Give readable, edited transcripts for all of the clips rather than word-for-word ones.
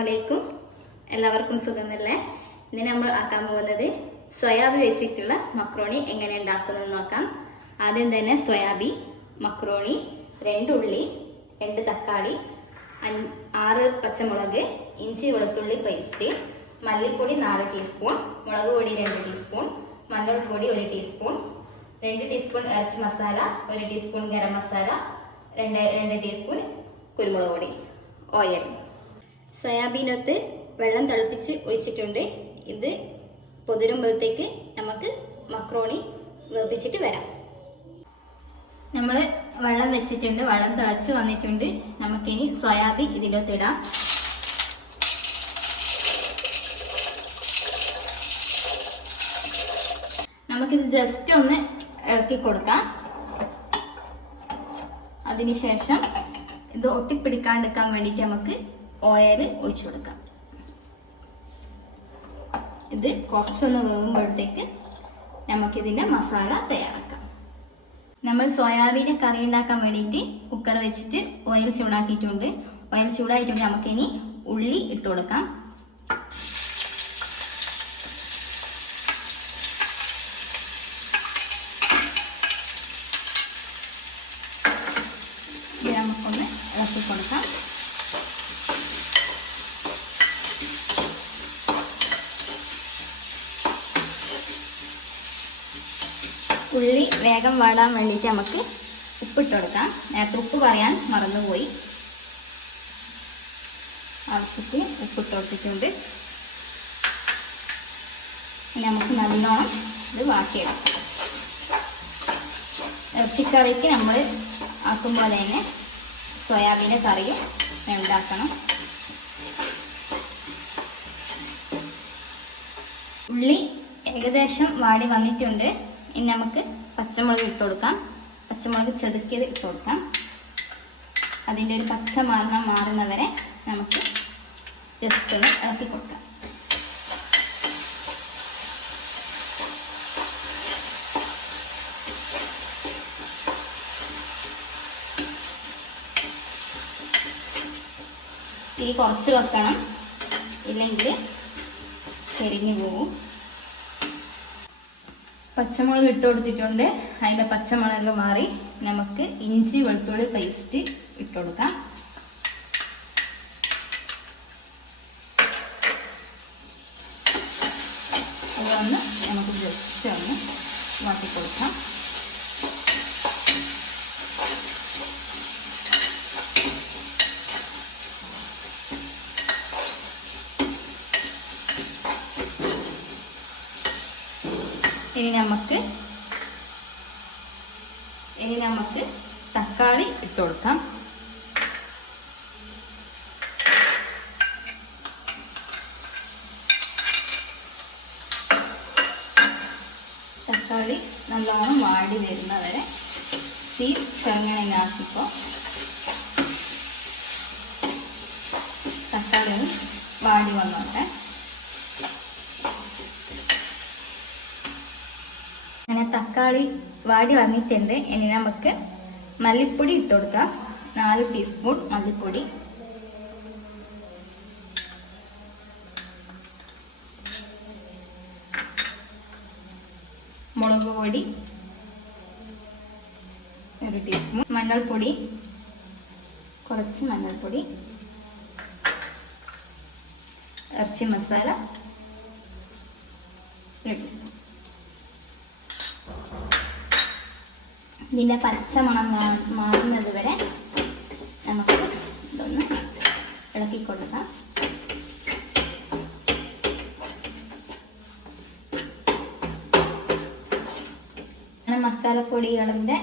അസ്സലാമലൈക്കും. എല്ലാവർക്കും സുഖമല്ലേ? ഇന്ന് നമ്മൾ ആക്കാൻ പോകുന്നത് സോയാബി വെച്ചിട്ടുള്ള മക്രോണി എങ്ങനെ ഉണ്ടാക്കുന്നതെന്ന് നോക്കാം. ആദ്യം തന്നെ സോയാബി, മക്രോണി, 2 ഉള്ളി, 2 തക്കാളി, 6 പച്ചമുളക്, ഇഞ്ചി വെളുത്തുള്ളി പേസ്റ്റ്, മല്ലിപ്പൊടി 4 ടീസ്പൂൺ, മുളക് പൊടി 2 ടീസ്പൂൺ, മഞ്ഞൾപ്പൊടി 1 ടീസ്പൂൺ, 2 ടീസ്പൂൺ ഇറച്ചി മസാല, 1 ടീസ്പൂൺ ഗരം മസാല, 2 ടീസ്പൂൺ കുരുമുളക് പൊടി, ഓയിൽ. സോയാബീനൊത്ത് വെള്ളം തിളപ്പിച്ച് ഒഴിച്ചിട്ടുണ്ട്. ഇത് പൊതിരുമ്പോഴത്തേക്ക് നമുക്ക് മക്രോണി വേപ്പിച്ചിട്ട് വരാം. നമ്മൾ വെള്ളം വെച്ചിട്ടുണ്ട്, വെള്ളം തിളച്ച് വന്നിട്ടുണ്ട്. നമുക്കിനി സോയാബീൻ ഇതിലോട്ട് ഇടാം. നമുക്കിത് ജസ്റ്റ് ഒന്ന് ഇളക്കി കൊടുക്കാം. അതിനുശേഷം ഇത് ഒട്ടിപ്പിടിക്കാണ്ടിരിക്കാൻ വേണ്ടിയിട്ട് നമുക്ക് ഓയിൽ ഒഴിച്ചു കൊടുക്കാം. ഇത് കുറച്ചൊന്ന് വേകുമ്പോഴത്തേക്ക് നമുക്കിതിൻ്റെ മസാല തയ്യാറാക്കാം. നമ്മൾ സോയാബീന് കറി ഉണ്ടാക്കാൻ വേണ്ടിയിട്ട് കുക്കർ വെച്ചിട്ട് ഓയിൽ ചൂടാക്കിയിട്ടുണ്ട്. ഓയിൽ ചൂടായിട്ടുണ്ട്. നമുക്കിനി ഉള്ളി ഇട്ട് കൊടുക്കാം. ഇത് നമുക്കൊന്ന് ഇളക്കി കൊടുക്കാം. ഉള്ളി വേഗം വാടാൻ വേണ്ടിയിട്ട് നമുക്ക് ഉപ്പിട്ട് കൊടുക്കാം. നേരത്തെ ഉപ്പ് പറയാൻ മറന്നുപോയി. ആവശ്യത്തിന് ഉപ്പിട്ട് കൊടുത്തിട്ടുണ്ട്. ഇനി നമുക്ക് നല്ലോണം ഇത് വാട്ടിയെടുക്കാം. ഇറച്ചിക്കറിക്ക് നമ്മൾ ആക്കുമ്പോൾ തന്നെ സോയാബീൻ്റെ കറിയും ഉണ്ടാക്കണം. ഉള്ളി ഏകദേശം വാടി വന്നിട്ടുണ്ട്. ഇനി നമുക്ക് പച്ചമുളക് ഇട്ട് കൊടുക്കാം. പച്ചമുളക് ചെതുക്കിയത് ഇട്ട് കൊടുക്കാം. അതിൻ്റെ ഒരു പച്ച മണം മാറുന്നവരെ നമുക്ക് ജസ്റ്റ് ഒന്ന് ഇളക്കി കൊടുക്കാം. തീ കുറച്ച് വെക്കണം, ഇല്ലെങ്കിൽ കരിഞ്ഞു പോകും. പച്ചമുളക് ഇട്ട് കൊടുത്തിട്ടുണ്ട്. അതിൻ്റെ പച്ചമുളക് മാറി നമുക്ക് ഇഞ്ചി വെളുത്തുള്ളി പേസ്റ്റ് ഇട്ട് കൊടുക്കാം. അതൊന്ന് നമുക്ക് ജസ്റ്റ് ഒന്ന് വാട്ടിക്കൊടുക്കാം. ഇനി നമുക്ക് തക്കാളി ഇട്ട് കൊടുക്കാം. തക്കാളി നല്ലോണം വാടി വരുന്നവരെ തീ ചെറുങ്ങനെയാക്കിക്കോ. തക്കാളി വാടി വന്നോട്ടെ. അങ്ങനെ തക്കാളി വാടി വന്നിട്ടുണ്ട്. ഇനി നമുക്ക് മല്ലിപ്പൊടി ഇട്ട് കൊടുക്കാം. 4 ടീസ്പൂൺ മല്ലിപ്പൊടി, മുളക് പൊടി 1 ടീസ്പൂൺ, മഞ്ഞൾപ്പൊടി കുറച്ച് മഞ്ഞൾപ്പൊടി, ഇറച്ചി മസാല 1 ടീസ്പൂൺ. ഇതിൻ്റെ പച്ചമണം മാറുന്നത് വരെ നമുക്ക് ഇതൊന്ന് ഇളക്കി കൊടുക്കാം. മസാലപ്പൊടികളുടെ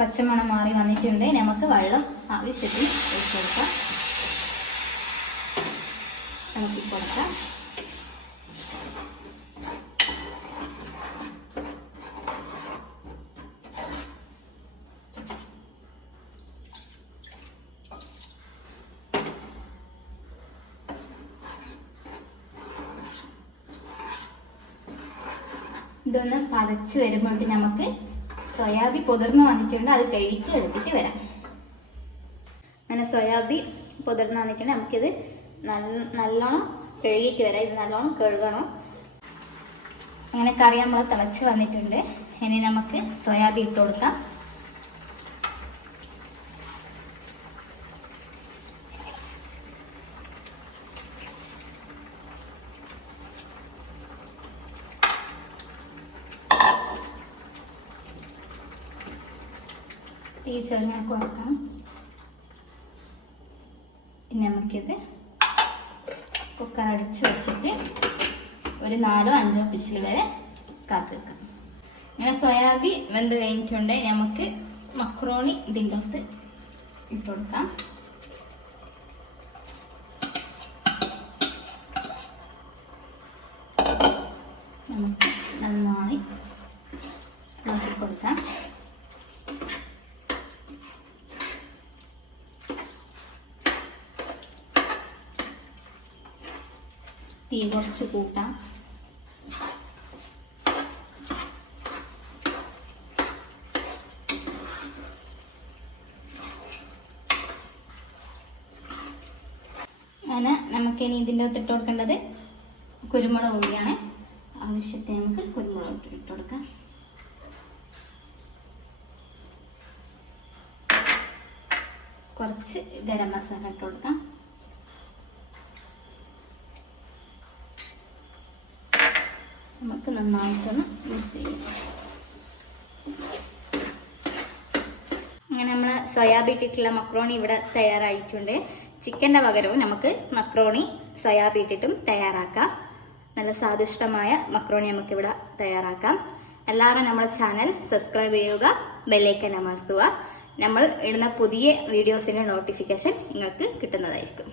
പച്ചമണം മാറി വന്നിട്ടുണ്ട്. നമുക്ക് വെള്ളം ആവശ്യത്തിന് ഒഴിച്ചു കൊടുക്കാം. ഇളക്കി കൊടുക്കാം. ഇതൊന്ന് പതച്ച് വരുമ്പോഴത്തേക്ക് നമുക്ക് സോയാബീൻ പൊതിർന്ന് വന്നിട്ടുണ്ട്. അത് കഴിച്ച് എടുത്തിട്ട് വരാം. അങ്ങനെ സോയാബീൻ പൊതിർന്ന് വന്നിട്ടുണ്ട്. നമുക്കിത് നല്ലോണം കഴുകിയിട്ട് വരാം. ഇത് നല്ലോണം കഴുകണം. അങ്ങനെ കറി നമ്മൾ തിളച്ച് വന്നിട്ടുണ്ട്. ഇനി നമുക്ക് സോയാബീൻ ഇട്ട് കൊടുക്കാം. തീ ചെറുങ്ങനെ കുറക്കാം. ഇനി നമുക്കിത് കുക്കർ അടിച്ച് വെച്ചിട്ട് ഒരു 4-5 വിസിൽ വരെ കാത്ത് വെക്കാം. അങ്ങനെ സോയാബീൻ വെന്ത് കഴിഞ്ഞിട്ടുണ്ട്. നമുക്ക് മക്രോണി ഇതിൻ്റെ അകത്ത് ഇട്ട് കൊടുക്കാം. നമുക്ക് നന്നായി ഇളക്കി കൊടുക്കാം. തീ കുറച്ച് കൂട്ടാം. അങ്ങനെ നമുക്കിനി ഇതിൻ്റെ അകത്ത് ഇട്ട് കൊടുക്കേണ്ടത് കുരുമുളക് പൊടിയാണ്. ആവശ്യത്തിന് നമുക്ക് കുരുമുളക് ഇട്ട് കൊടുക്കാം. കുറച്ച് ഗരം മസാല ഇട്ട് കൊടുക്കാം. നമുക്ക് നന്നായിട്ടൊന്ന് മിക്സ് ചെയ്യാം. അങ്ങനെ നമ്മൾ സോയാബീൻ ഇട്ടിട്ടുള്ള മക്രോണി ഇവിടെ തയ്യാറായിട്ടുണ്ട്. ചിക്കൻ്റെ പകരവും നമുക്ക് മക്രോണി സോയാബീൻ ഇട്ടിട്ടും തയ്യാറാക്കാം. നല്ല സ്വാദിഷ്ടമായ മക്രോണി നമുക്കിവിടെ തയ്യാറാക്കാം. എല്ലാവരും നമ്മുടെ ചാനൽ സബ്സ്ക്രൈബ് ചെയ്യുക, ബെല്ലൈക്കൻ അമർത്തുക. നമ്മൾ ഇടുന്ന പുതിയ വീഡിയോസിൻ്റെ നോട്ടിഫിക്കേഷൻ നിങ്ങൾക്ക് കിട്ടുന്നതായിരിക്കും.